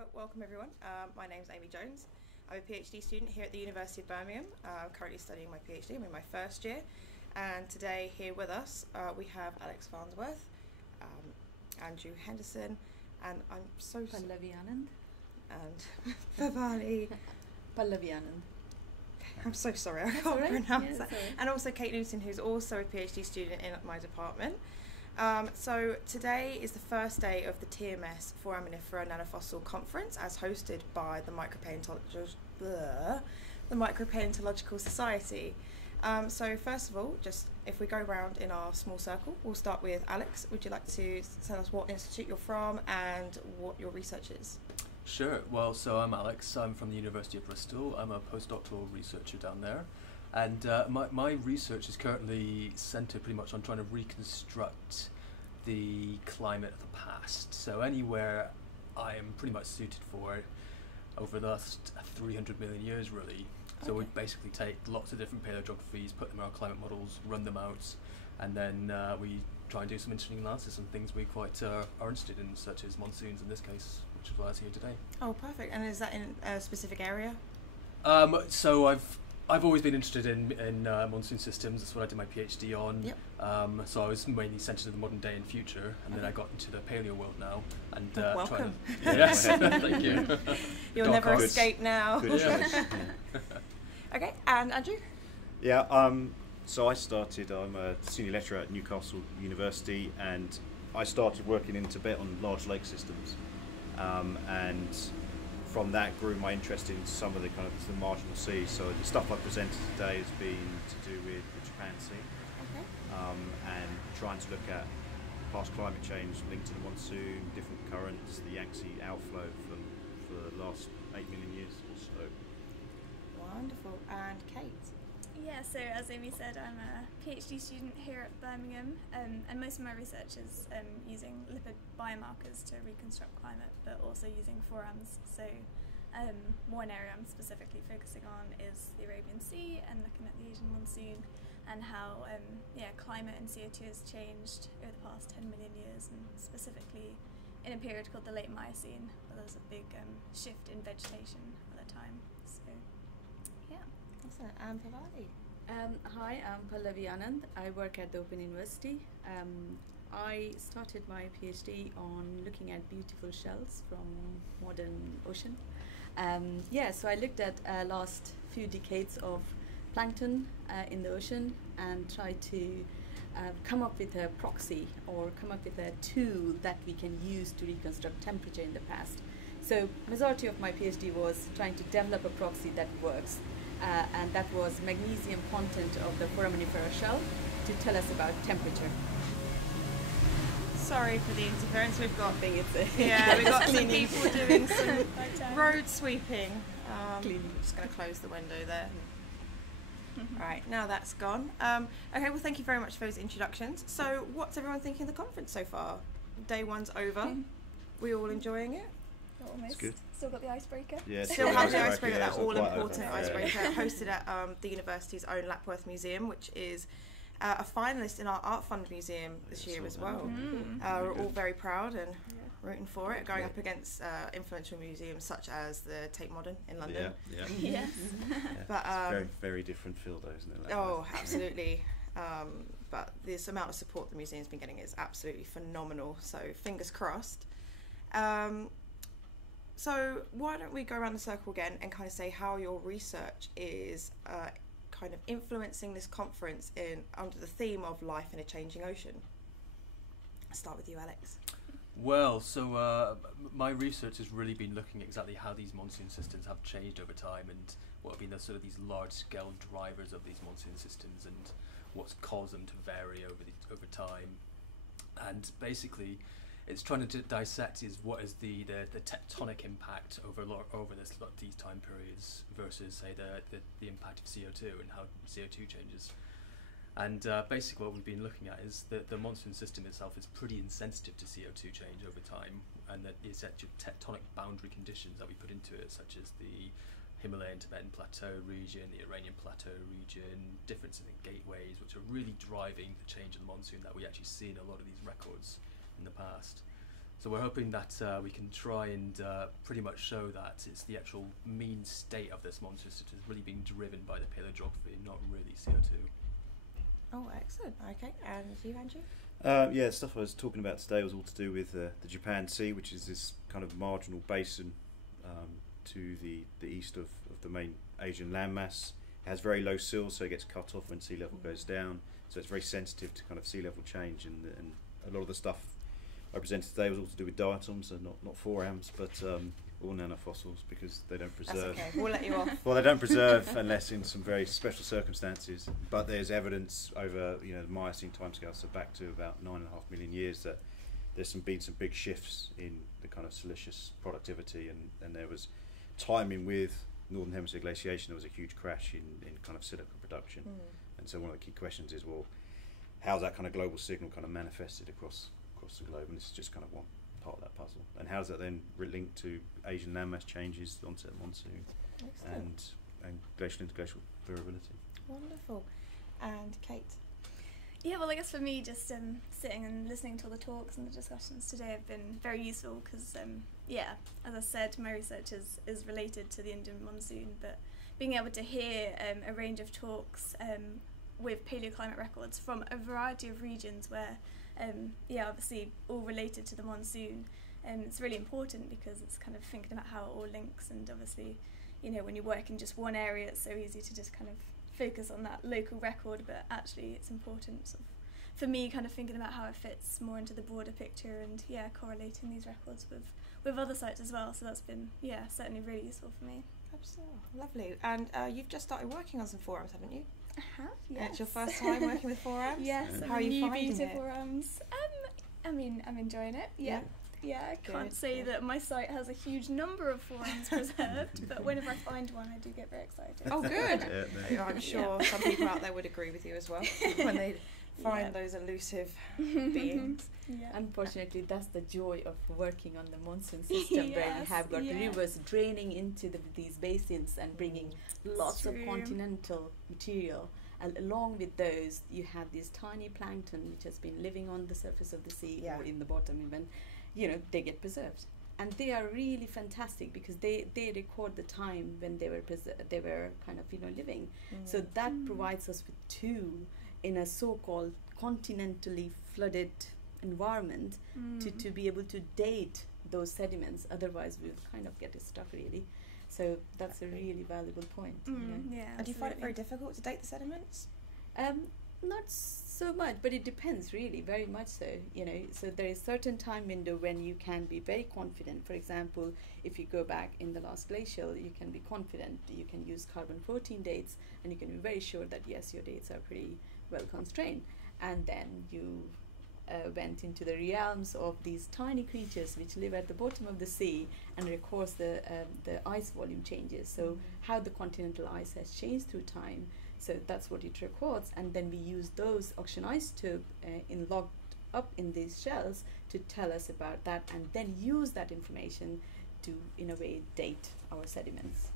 Well, welcome everyone. My name's Amy Jones. I'm a PhD student here at the University of Birmingham. I'm currently studying my PhD. I'm in my first year. And today here with us we have Alex Farnsworth, Andrew Henderson, and I'm so Pallavi Anand. And Pallavi. Pallavi Anand. I'm so sorry, I can't pronounce that. And also Kate Newton, who's also a PhD student in my department. So today is the first day of the TMS Foraminifera Nannofossil conference, as hosted by the Micropalaeontological Society. So first of all, just if we go around in our small circle, we'll start with Alex. Would you like to tell us what institute you're from and what your research is? Sure. Well, so I'm Alex. I'm from the University of Bristol. I'm a postdoctoral researcher down there. And my research is currently centred pretty much on trying to reconstruct the climate of the past. So anywhere I am pretty much suited for over the last 300 million years, really. So we basically take lots of different paleogeographies, put them in our climate models, run them out, and then we try and do some interesting analysis on things we quite are interested in, such as monsoons in this case, which is why I was here today. Oh, perfect. And is that in a specific area? So I've always been interested in monsoon systems. That's what I did my PhD on. Yep. So I was mainly centred in the modern day and future, and then I got into the paleo world now. And welcome. Yes, thank you. You'll never escape now. Good choice. Okay, and Andrew? Yeah, so I'm a senior lecturer at Newcastle University, and I started working in Tibet on large lake systems. And from that grew my interest in some of the the marginal seas. So the stuff I presented today has been to do with the Japan Sea, and trying to look at past climate change linked to the monsoon, different currents, the Yangtze outflow for the last 8 million years or so. Wonderful. And Kate? Yeah, so as Amy said, I'm a PhD student here at Birmingham, and most of my research is using lipid biomarkers to reconstruct climate, but also using forams. So one area I'm specifically focusing on is the Arabian Sea and looking at the Asian monsoon and how climate and CO2 has changed over the past 10 million years, and specifically in a period called the late Miocene, where there was a big shift in vegetation at the time. So yeah. Excellent. And Pallavi? Hi, I'm Pallavi Anand. I work at the Open University. I started my PhD on looking at beautiful shells from modern ocean. So I looked at last few decades of plankton in the ocean and tried to come up with a proxy or come up with a tool that we can use to reconstruct temperature in the past. So majority of my PhD was trying to develop a proxy that works. And that was magnesium content of the Foraminifera shell to tell us about temperature. Sorry for the interference. We've got we've got some people doing some road sweeping. I'm just going to close the window there. Right, now that's gone. Okay, well, thank you very much for those introductions. So, what's everyone thinking of the conference so far? Day one's over. We all enjoying it? Almost. Good. Still got the icebreaker. Yeah, still have the icebreaker, yeah, that all-important icebreaker, Yeah. hosted at the university's own Lapworth Museum, which is a finalist in our Art Fund Museum this year as well. We're all very proud and rooting for it, going up against influential museums such as the Tate Modern in London. Yes. But it's very, very different field, though, isn't it? Oh, absolutely. But this amount of support the museum's been getting is absolutely phenomenal, so fingers crossed. So why don't we go around the circle again and kind of say how your research is kind of influencing this conference under the theme of life in a changing ocean. I'll start with you, Alex. Well, so my research has really been looking at exactly how these monsoon systems have changed over time and what have been these large-scale drivers of these monsoon systems and what's caused them to vary over time. And basically, it's trying to dissect what is the tectonic impact over these time periods versus, say, the impact of CO2 and how CO2 changes. And basically what we've been looking at is that the monsoon system itself is pretty insensitive to CO2 change over time, and that it's actually tectonic boundary conditions that we put into it, such as the Himalayan Tibetan Plateau region, the Iranian Plateau region, differences in gateways, which are really driving the change in the monsoon that we actually see in a lot of these records in the past. So we're hoping that we can try and pretty much show that it's the actual mean state of this monsoon system is really being driven by the paleogeography, not really CO2. Oh, excellent. Okay, and you, Andrew? Yeah, the stuff I was talking about today was all to do with the Japan Sea, which is this kind of marginal basin to the east of the main Asian landmass. It has very low sills, so it gets cut off when sea level goes down. So it's very sensitive to kind of sea level change, and a lot of the stuff I presented today was all to do with diatoms, so not forams, but all nanofossils, because they don't preserve. That's okay, we'll let you off. Well, they don't preserve unless in some very special circumstances. But there's evidence over the Miocene timescale, so back to about 9.5 million years, that there's been some big shifts in the kind of siliceous productivity, and there was timing with Northern Hemisphere glaciation. There was a huge crash in kind of silica production, and so one of the key questions is, well, how's that kind of global signal kind of manifested across the globe? And this is just kind of one part of that puzzle. And how does that then link to Asian landmass changes, onset of monsoon, and glacial interglacial variability? Wonderful. And Kate? Yeah, well, I guess for me, just sitting and listening to all the talks and the discussions today have been very useful because, as I said, my research is related to the Indian monsoon, but being able to hear a range of talks with paleoclimate records from a variety of regions where, obviously all related to the monsoon, it's really important because it's kind of thinking about how it all links, and obviously, when you work in just one area, it's so easy to just kind of focus on that local record, but actually it's important sort of, for me, kind of thinking about how it fits more into the broader picture, and correlating these records with other sites as well. So that's been certainly really useful for me. Absolutely. Lovely. And you've just started working on some forums, haven't you? I have, yes. It's your first time working with forums? Yes. How are you finding it? Forums. I mean, I'm enjoying it. Yeah. Yeah, I can't say that my site has a huge number of forums preserved, but whenever I find one, I do get very excited. Oh, good. I'm sure some people out there would agree with you as well when they find those elusive beings. Unfortunately, that's the joy of working on the monsoon system, where you have got rivers draining into these basins and bringing lots of continental material. And along with those, you have these tiny plankton which has been living on the surface of the sea or in the bottom even. They get preserved, and they are really fantastic because they record the time when they were kind of living. So that provides us with tool in a so-called continentally flooded environment to be able to date those sediments. Otherwise, we'll kind of get stuck really. So that's a really valuable point. Yeah. And do you find it very difficult to date the sediments? Not so much, but it depends really, very much so. So there is certain time window when you can be very confident. For example, if you go back in the last glacial, you can be confident. You can use carbon-14 dates, and you can be very sure that yes, your dates are pretty well constrained. And then you went into the realms of these tiny creatures which live at the bottom of the sea and records the ice volume changes. So how the continental ice has changed through time. So that's what it records, and then we use those ocean isotope locked up in these shells to tell us about that, and then use that information to, in a way, date our sediments.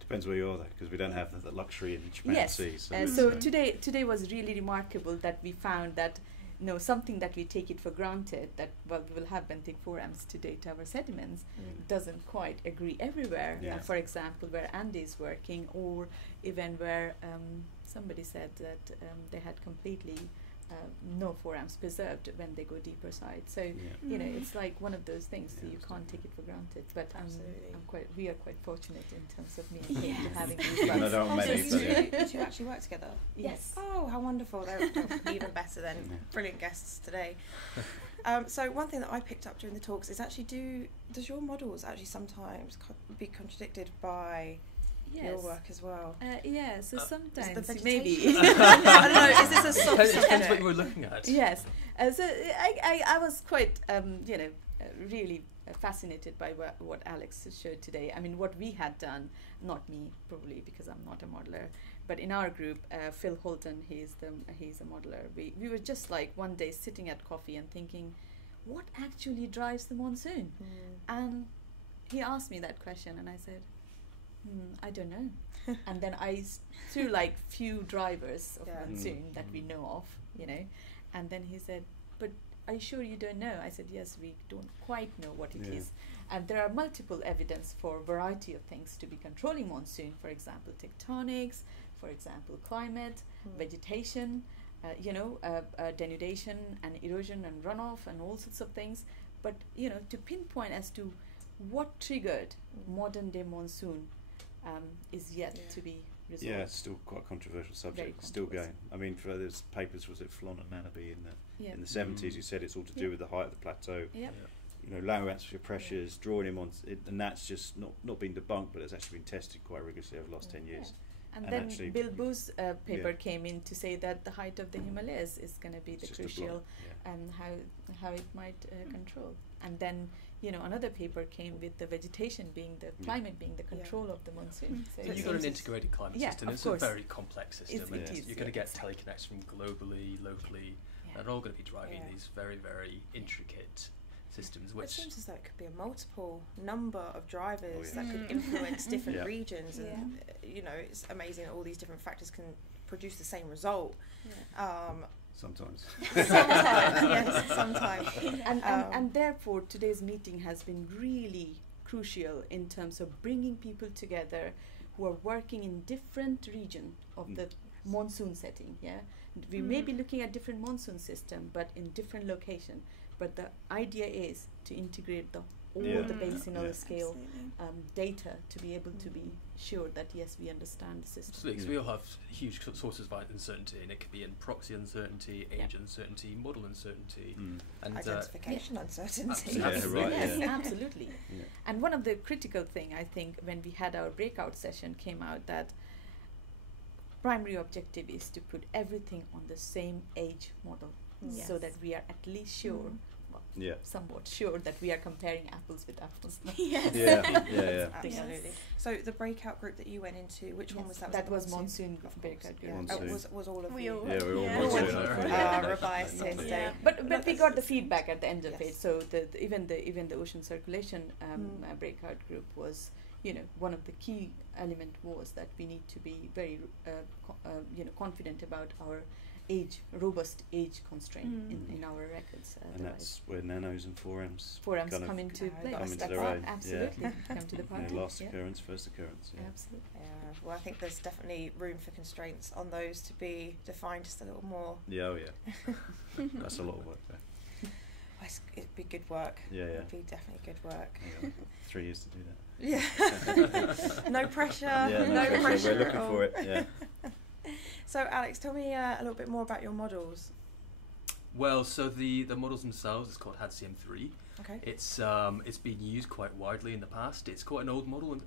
Depends where you are, though, because we don't have the luxury in the Japan Sea. So today was really remarkable that we found that something that we take it for granted, that we will have benthic forams to date our sediments, doesn't quite agree everywhere. For example, where Andy is working, or even where somebody said that they had completely no forams preserved when they go deeper side. So it's like one of those things. So you can't take it for granted. But we are quite fortunate in terms of me and Kate having these. You two actually work together. Yes. Oh, how wonderful! They're even better than brilliant guests today. So one thing that I picked up during the talks is actually does your models actually sometimes be contradicted by your work as well? So sometimes the maybe. I don't know, is this a soft subject? Depends what you were looking at. Yes. So I was quite, really fascinated by what Alex showed today. I mean, what we had done, not me probably because I'm not a modeler, but in our group, Phil Holton, he's a modeler. We were just like one day sitting at coffee and thinking, what actually drives the monsoon? And he asked me that question, and I said, I don't know. And then I threw like few drivers of monsoon that we know of, and then he said, but are you sure you don't know? I said, yes, we don't quite know what it Yeah. is. And there are multiple evidence for a variety of things to be controlling monsoon, for example, tectonics, for example, climate, vegetation, denudation and erosion and runoff and all sorts of things. But, to pinpoint as to what triggered modern day monsoon is yet to be resolved. Yeah, it's still quite a controversial subject. Very Still going. controversial. I mean, for there's papers, was it Flon and Manabe Yeah. in the 70s, who said it's all to do with the height of the plateau. Yep. Low atmosphere pressures, drawing him on, and that's just not been debunked, but it's actually been tested quite rigorously over the last 10 years. And And then actually- Bill Boo's paper Yeah. came in to say that the height of the Himalayas is going to be the It's just a crucial block, yeah. and how it might control. And then another paper came with the vegetation being the climate being the control of the monsoon. So So it you've got an seems- integrated climate Yeah, system. of It's course. a very complex system. It and is, you're going to get exactly. teleconnects from globally, locally. Yeah. They're all going to be driving Yeah. these very, very intricate systems, It which seems as though it could be a multiple number of drivers Oh, yeah. that could influence different Yeah. regions, and it's amazing that all these different factors can produce the same result. Sometimes. Sometimes, yes, sometimes. And therefore today's meeting has been really crucial in terms of bringing people together who are working in different region of the monsoon setting. We may be looking at different monsoon system but in different location, but the idea is to integrate all the basinal scale data to be able to be sure that yes, we understand the system. Absolutely, because we all have huge sources of uncertainty, and it could be in proxy uncertainty, age uncertainty, model uncertainty, and Identification uncertainty. Absolutely. Yeah, right, Yes, yeah. absolutely. Yeah. And one of the critical thing, I think, when we had our breakout session, came out that primary objective is to put everything on the same age model, so that we are at least sure, Yeah. somewhat sure, that we are comparing apples with apples. Yes. Yeah. Absolutely. So the breakout group that you went into, which one was that? That was the monsoon Of breakout course, group. yeah. Monsoon. Was all of We you? all- Yeah, we're all Yeah. monsoon, Yeah. I think. We're biased here today. Yeah. But we got the Yes. feedback at the end of Yes. it. So even the ocean circulation breakout group was, one of the key element was that we need to be very confident about our robust age constraint in our records. And that's where nanos and forams forums kind of come into play. come into That's their right, own, yeah. absolutely. Come to the party. last yeah. occurrence, first occurrence. Yeah. Absolutely. Yeah, well, I think there's definitely room for constraints on those to be defined just a little more. Yeah, oh yeah. That's a lot of work there. It'd be good work. Yeah, yeah. It'd be definitely good work. Yeah, 3 years to do that. Yeah. No pressure. Yeah, no pressure. We're looking at for all. it. Yeah. So, Alex, tell me a little bit more about your models. well, so the models themselves is called HADCM3. Okay. It's been used quite widely in the past. It's quite an old model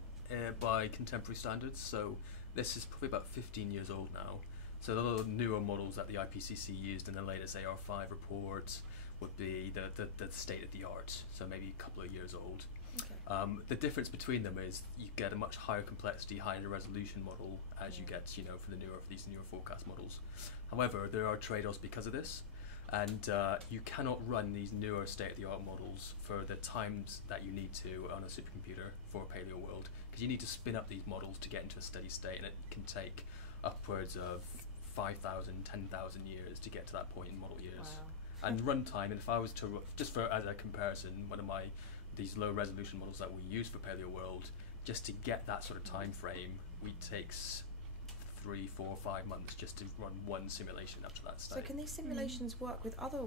by contemporary standards, so this is probably about 15 years old now. So the little newer models that the IPCC used in the latest AR5 report would be the state of the art, so maybe a couple of years old. Okay. The difference between them is you get a much higher complexity, higher resolution model as you get, for these newer forecast models. However, there are trade-offs because of this, and you cannot run these newer state-of-the-art models for the times that you need to on a supercomputer for a paleo world, because you need to spin up these models to get into a steady state, and it can take upwards of 5,000, 10,000 years to get to that point in model years. Wow. And runtime, and if I was to, just for as a comparison, one of these low resolution models that we use for Paleo World, just to get that sort of time frame, it takes 3, 4, 5 months just to run one simulation up to that state. So, can these simulations work with other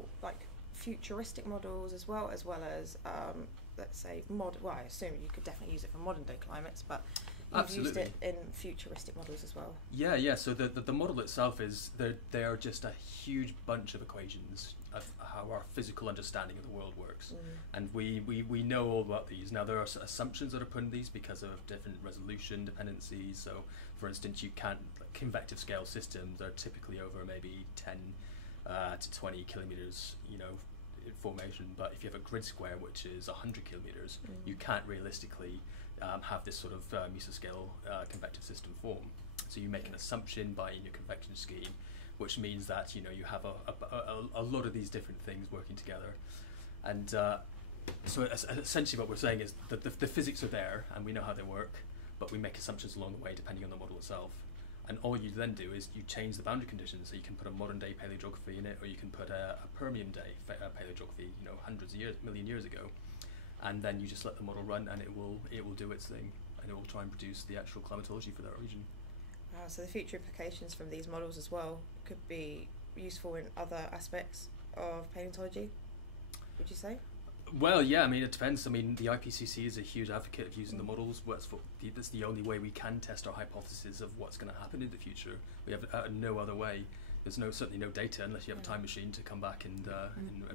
futuristic models as well as let's say well, I assume you could definitely use it for modern day climates, but you've used it in futuristic models as well. Yeah. So the model itself is they are just a huge bunch of equations of how our physical understanding of the world works, and we know all about these. Now there are assumptions that are put in these because of different resolution dependencies. So, for instance, convective scale systems are typically over maybe 10 to 20 kilometers, in formation. But if you have a grid square which is 100 kilometers, you can't realistically have this sort of mesoscale convective system form. So you make an assumption by your convection scheme, which means that you have a lot of these different things working together, and so essentially what we're saying is that the physics are there and we know how they work, but we make assumptions along the way depending on the model itself. And all you then do is you change the boundary conditions, so you can put a modern day paleogeography in it, or you can put a Permian day paleogeography, you know, hundreds of years, million years ago, and then you just let the model run, and it will do its thing, and it will try and produce the actual climatology for that region. Wow, so the future implications from these models as well could be useful in other aspects of paleontology, would you say? Well, yeah, I mean, it depends. I mean, the IPCC is a huge advocate of using the models. That's the only way we can test our hypothesis of what's going to happen in the future. We have no other way. There's certainly no data unless you have a time machine to come back and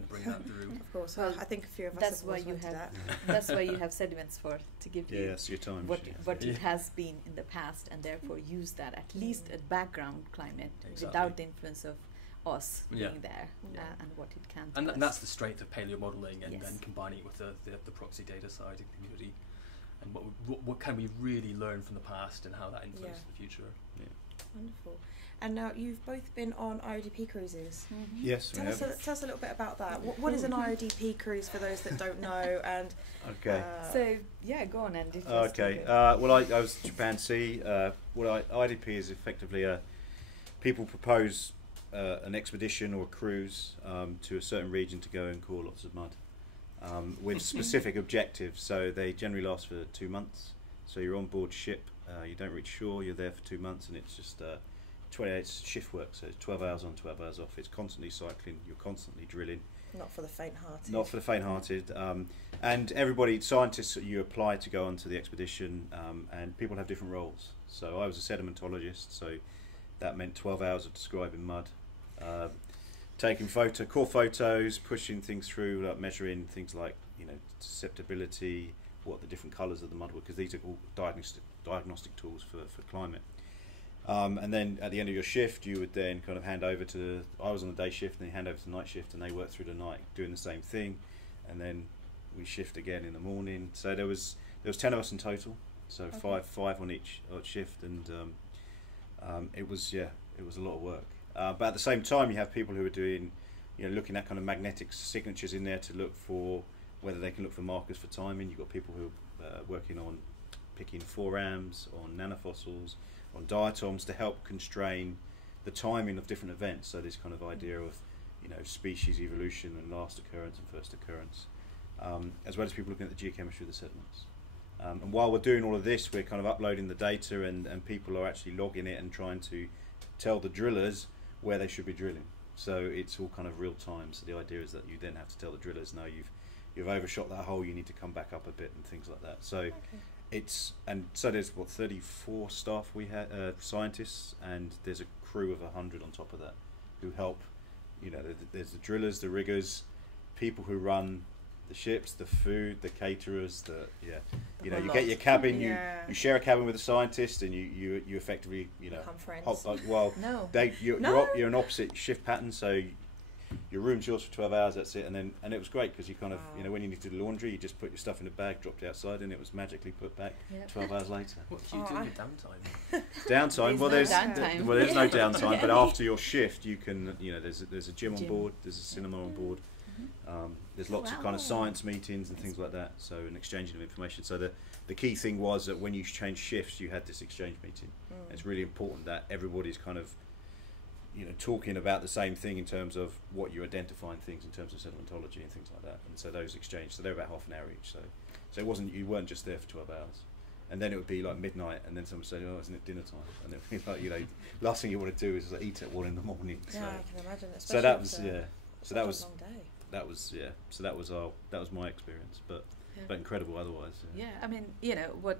bring that through. Of course, well, I think a few of us that's have why always you wanted have that. that's why you have sediments to give you that's your time what machine. it has been in the past, and therefore use that at least a background climate Exactly. without the influence of us Yeah. being there Yeah. and what it can. And tell us. that's the strength of paleo modelling, and Yes. then combining it with the proxy data side of the community. And what can we really learn from the past and how that influences the future? Wonderful. And now you've both been on IODP cruises. Mhm. Yes, we Tell us have. a little bit about that. What is an IODP cruise for those that don't know? And Okay. So yeah, go on, Andy. Okay. Well, I was Japan Sea. IDP is effectively people propose an expedition or a cruise to a certain region to go and core lots of mud with specific objectives. So they generally last for 2 months. So you're on board ship. You don't reach shore. You're there for 2 months, and it's just 28 shift work. So it's 12 hours on, 12 hours off. It's constantly cycling. You're constantly drilling. not for the faint-hearted. Not for the faint-hearted. And everybody, scientists, you apply to go onto the expedition, and people have different roles. So I was a sedimentologist, so that meant 12 hours of describing mud, taking core photos, pushing things through, like measuring things like, you know, susceptibility, what the different colours of the mud were, because these are all diagnostic tools for climate. And then at the end of your shift, you would then kind of hand over to, I was on the day shift, and then hand over to the night shift, and they worked through the night doing the same thing, and then we shift again in the morning. So there was 10 of us in total, so Okay. five on each shift, and it was a lot of work. But at the same time, you have people who are doing, you know, looking at kind of magnetic signatures in there to look for whether they can look for markers for timing. You've got people who are working on picking forams, on nanofossils, on diatoms to help constrain the timing of different events. So this kind of idea of, you know, species evolution and last occurrence and first occurrence, as well as people looking at the geochemistry of the sediments. And while we're doing all of this, we're kind of uploading the data, and people are actually logging it and trying to tell the drillers where they should be drilling. So it's all kind of real time. So the idea is that you then have to tell the drillers, no, you've overshot that hole, you need to come back up a bit, and things like that. So so there's 34 staff we had, scientists, and there's a crew of 100 on top of that who help. You know, there's the drillers, the riggers, people who run the ships, the food, the caterers, you know, you get your cabin, you share a cabin with a scientist, and you effectively, you know, Become friends. No. You're an opposite shift pattern, so your room's yours for 12 hours, that's it. And it was great because you kind of, you know, when you need to do laundry, you just put your stuff in a bag, dropped it outside, and it was magically put back 12 hours later. What do you do in your downtime? Downtime? Well, There's there's no downtime. well, there's no downtime, but after your shift, you can, you know, there's a gym on board, there's a cinema on board. There's lots of kind of science meetings and things like that, so an exchanging of information. So the key thing was that when you change shifts, you had this exchange meeting. It's really important that everybody's kind of, you know, talking about the same thing in terms of what you're identifying things in terms of sedimentology and things like that. And so those exchanges, so they're about half an hour each. So it you weren't just there for 12 hours. And then it would be like midnight, and then someone would say, "Oh, isn't it dinner time?" And it would be like, you know, last thing you want to do is like, eat at 1 in the morning. Yeah, I can imagine. So that was So that was a long day. So that was my experience, but incredible otherwise. Yeah, I mean, you know, what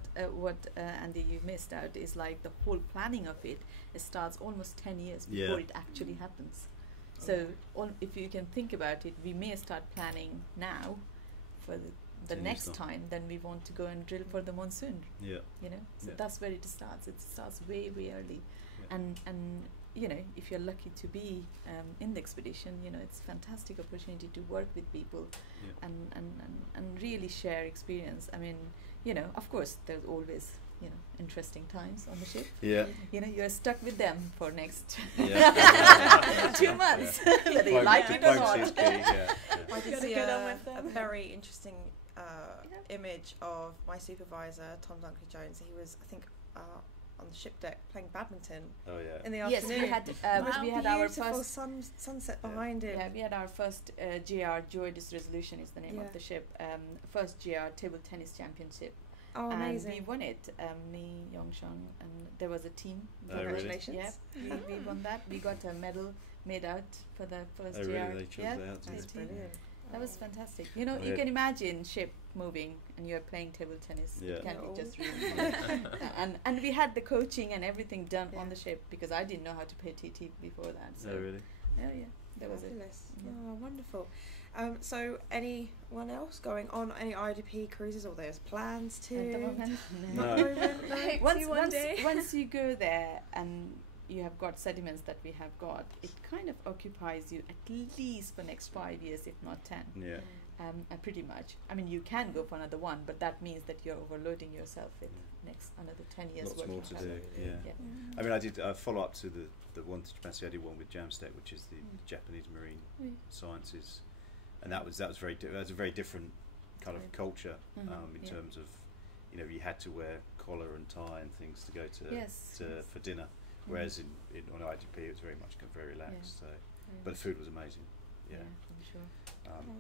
Andy, you missed out is like the whole planning of it. It starts almost 10 years before it actually happens. So if you can think about it, we may start planning now for the next time, then we want to go and drill for the monsoon. Yeah. You know, so that's where it starts. It starts way early, and you know, if you're lucky to be in the expedition, you know, it's a fantastic opportunity to work with people and really share experience. I mean, you know, of course, there's always, you know, interesting times on the ship. Yeah. You know, you're stuck with them for next 2 months, whether you like it or not. I did see a very interesting image of my supervisor, Tom Dunkley Jones. He was, I think, on the ship deck playing badminton Oh yeah. in the Yes, afternoon. we had we had our Beautiful first sunset behind him. we had our first GR, Joyous Resolution is the name Yeah. of the ship, first GR table tennis championship. Oh, amazing. And we won it, me, Yongshan, and there was a team. Oh, really? Congratulations. Yeah, we won that. We got a medal made out for the first Oh, GR. really? They chose yeah, that out, did That's they? brilliant. that was fantastic. You know, Oh, you yeah. can imagine ship moving and you're playing table tennis. Yeah. It can Oh. be just really fun. and we had the coaching and everything done Yeah. on the ship because I didn't know how to play TT before that. So Oh, really? yeah, that was it. Fabulous. Yeah. Oh, wonderful. So, anyone else going on any IODP cruises, or there's plans to? At the moment, No. Not at the moment, no. Hope once, to one once, day. once you go there and you have got sediments that we have got, it kind of occupies you at least for next 5 years, if not 10. Yeah. Pretty much. I mean, you can go for another one, but that means that you're overloading yourself with next another 10 years. Lots more working to on do. it. Yeah. Yeah. I mean, I did follow up to the one to Japan. I did one with Jamstec, which is the Japanese marine Mm. sciences, and that was very that's a very different kind of Right. culture Mhm. in Yeah. terms of, you know, you had to wear collar and tie and things to go to, Yes, yes. for dinner, whereas in on IDP it was very much very relaxed. So, but the food was amazing. Yeah. I'm sure.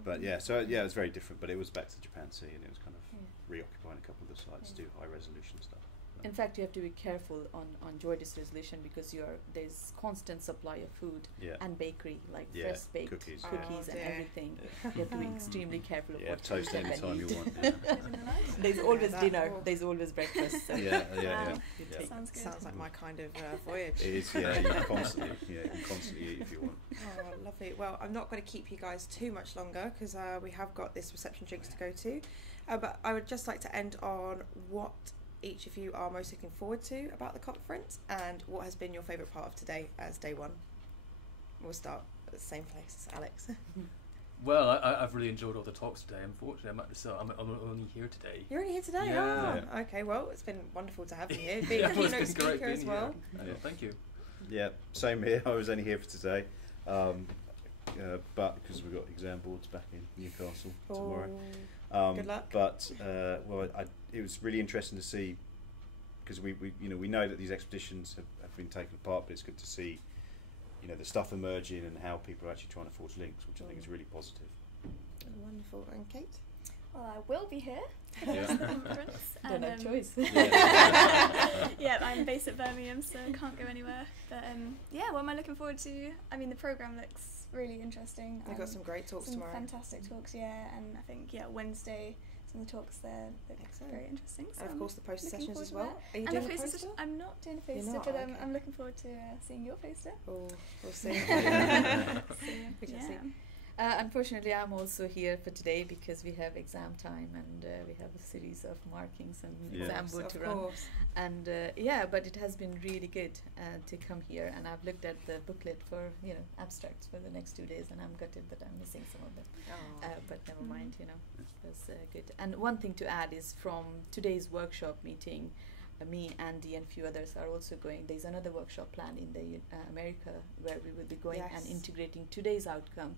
But yeah, so yeah, it was very different. But it was back to the Japan Sea, and it was kind of Yeah. reoccupying a couple of the sites to do high resolution stuff. In fact, you have to be careful on Joyous Resolution because there's constant supply of food Yeah. and bakery, like Yeah, fresh baked cookies, yeah. cookies Oh, and dear. everything. Yeah. You have to be extremely careful of Yeah, what toast you eat anytime you and eat. want. Yeah. Living the life. There's always that dinner. or- There's always breakfast. So Yeah. Wow. you Yeah. take- Sounds good. Sounds like my kind of voyage. It is, yeah. You can constantly eat if you want. Oh, lovely. Well, I'm not going to keep you guys too much longer because we have got this reception drinks to go to. But I would just like to end on what each of you are most looking forward to about the conference and what has been your favourite part of today as day one. We'll start at the same place as Alex. Well, I've really enjoyed all the talks today. Unfortunately, I'm only here today. You're only here today? Yeah. Oh, okay. Well, it's been wonderful to have you here. Being a Well, it's keynote been great speaker as being well. here. Yeah. Thank you. Yeah, same here. I was only here for today, but because we've got exam boards back in Newcastle tomorrow. Good luck. But it was really interesting to see, because we know that these expeditions have been taken apart, but it's good to see, you know, the stuff emerging and how people are actually trying to forge links, which I think is really positive. Wonderful. And Kate? Well, I will be here for the Yeah. rest of the conference. Don't have choice. Yeah, I'm based at Birmingham, so I can't go anywhere. But yeah, what am I looking forward to? I mean, the programme looks really interesting. We've got some great talks some tomorrow. fantastic talks, yeah, and I think Wednesday some of the talks there look Excellent. very interesting. So And of course the poster looking sessions forward as to well. that. Are you And doing the a poster poster? session, I'm not doing a You're poster, not? but Okay. I'm looking forward to seeing your poster. Oh, we'll see. So, We shall see. yeah. Unfortunately, I'm also here for today because we have exam time and we have a series of markings and Yeah. exam board Of to run. course. And but it has been really good to come here, and I've looked at the booklet for abstracts for the next 2 days, and I'm gutted that I'm missing some of them. Oh. But never mind, it was good. And one thing to add is from today's workshop meeting, me, Andy, and a few others are also going. There's another workshop planned in the America where we will be going and Yes. integrating today's outcome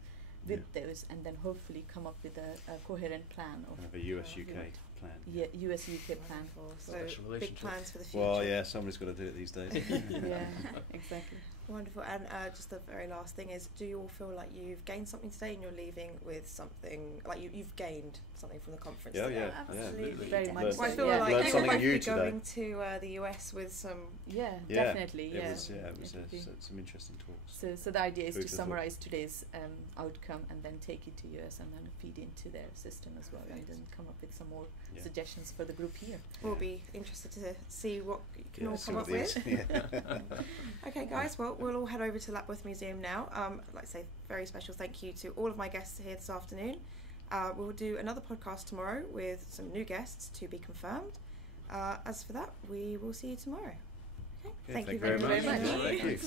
with those, and then hopefully come up with a coherent plan of Kind of a US-UK plan. US-UK plan. Wonderful. So Special big relationship. plans for the future. Well, yeah, somebody's got to do it these days. Yeah, exactly. Wonderful. And just the very last thing is, do you all feel like you've gained something today and you're leaving with something, like you've gained something from the conference Yeah, today? yeah, absolutely. Very Definitely. much Well, I so, feel yeah. like Learned you something might new be today. going to the US with some... Yeah, Yeah, definitely. It Yeah, was Definitely. some interesting talks. So the idea is Food to for thought. summarize today's outcome and then take it to US and then feed into their system as well, and Perfect. then come up with some more Yeah. suggestions for the group here. We'll be interested to see what you can all see come what up with. these- yeah. Okay, guys, well, we'll all head over to Lapworth Museum now. I'd like to say very special thank you to all of my guests here this afternoon. We'll do another podcast tomorrow with some new guests to be confirmed. As for that, we will see you tomorrow. Okay, Okay, thank you very very much. much. Thank you.